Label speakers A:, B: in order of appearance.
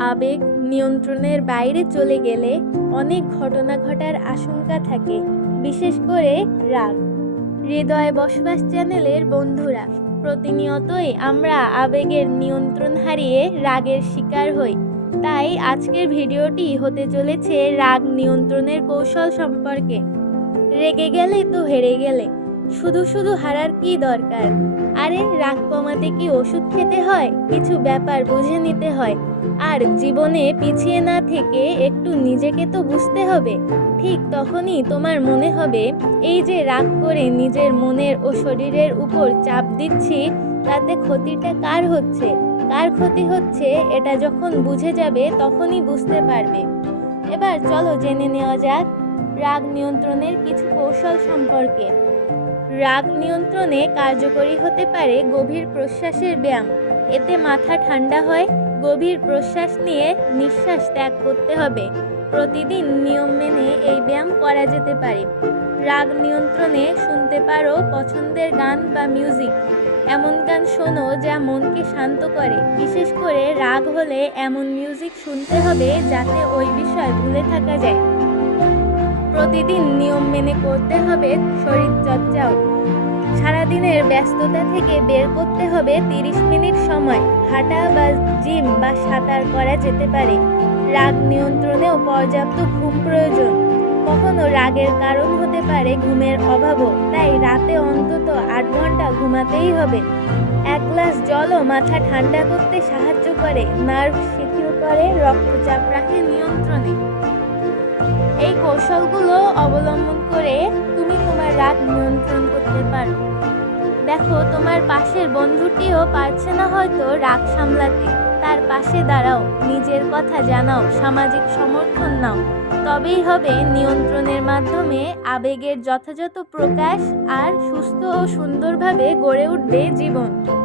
A: আবেগ নিয়ন্ত্রণের বাইরে চলে গেলে অনেক ঘটনা ঘটার আশঙ্কা থাকে, বিশেষ করে রাগ। হৃদয়ে বসবাস চ্যানেলের বন্ধুরা, প্রতিনিয়তই আমরা আবেগের নিয়ন্ত্রণ হারিয়ে রাগের শিকার হই। তাই আজকের ভিডিওটি হতে চলেছে রাগ নিয়ন্ত্রণের কৌশল সম্পর্কে। রেগে গেলে তো হেরে গেলে। শুধু শুধু হারার কি দরকার? আরে, রাগ কমাতে কি ওষুধ খেতে হয়? কিছু ব্যাপার বুঝে নিতে হয়। আর জীবনে পিছিয়ে না থেকে একটু নিজেকে তো বুঝতে হবে। ঠিক তখনই তোমার মনে হবে, এই যে রাগ করে নিজের মনের ও শরীরের উপর চাপ দিচ্ছি, তাতে ক্ষতিটা কার হচ্ছে? কার ক্ষতি হচ্ছে, এটা যখন বুঝে যাবে, তখনই বুঝতে পারবে। এবার চলো জেনে নেওয়া যাক রাগ নিয়ন্ত্রণের কিছু কৌশল সম্পর্কে। রাগ নিয়ন্ত্রণে কার্যকরী হতে পারে গভীর প্রশ্বাসের ব্যায়াম। এতে মাথা ঠান্ডা হয়, গভীর প্রশ্বাস নিয়ে নিঃশ্বাস ত্যাগ করতে হবে। প্রতিদিন নিয়ম মেনে এই ব্যায়াম করা যেতে পারে। রাগ নিয়ন্ত্রণে শুনতে পারো পছন্দের গান বা মিউজিক। এমন গান শোনো যা মনকে শান্ত করে। বিশেষ করে রাগ হলে এমন মিউজিক শুনতে হবে যাতে ওই বিষয় ভুলে থাকা যায়। প্রতিদিন নিয়ম মেনে করতে হবে শরীর চর্চাও সারাদিনের ব্যস্ততা থেকে বের করতে হবে তিরিশ মিনিট সময়। হাঁটা বা জিম বা সাঁতার করা যেতে পারে। রাগ নিয়ন্ত্রণেও পর্যাপ্ত ঘুম প্রয়োজন। কখনো রাগের কারণ হতে পারে ঘুমের অভাবও, তাই রাতে অন্তত আট ঘণ্টা ঘুমাতেই হবে। এক গ্লাস জলও মাথা ঠান্ডা করতে সাহায্য করে, নার্ভ শিথিল করে, রক্তচাপ রাখে নিয়ন্ত্রণে। কৌশলগুলো অবলম্বন করে তুমি তোমার রাগ নিয়ন্ত্রণ করতে পারো। দেখো, তোমার পাশের বন্ধুটিও পারছে না হয়তো রাগ সামলাতে। তার পাশে দাঁড়াও, নিজের কথা জানাও, সামাজিক সমর্থন নাও। তবেই হবে নিয়ন্ত্রণের মাধ্যমে আবেগের যথাযথ প্রকাশ আর সুস্থ ও সুন্দরভাবে গড়ে উঠবে জীবন।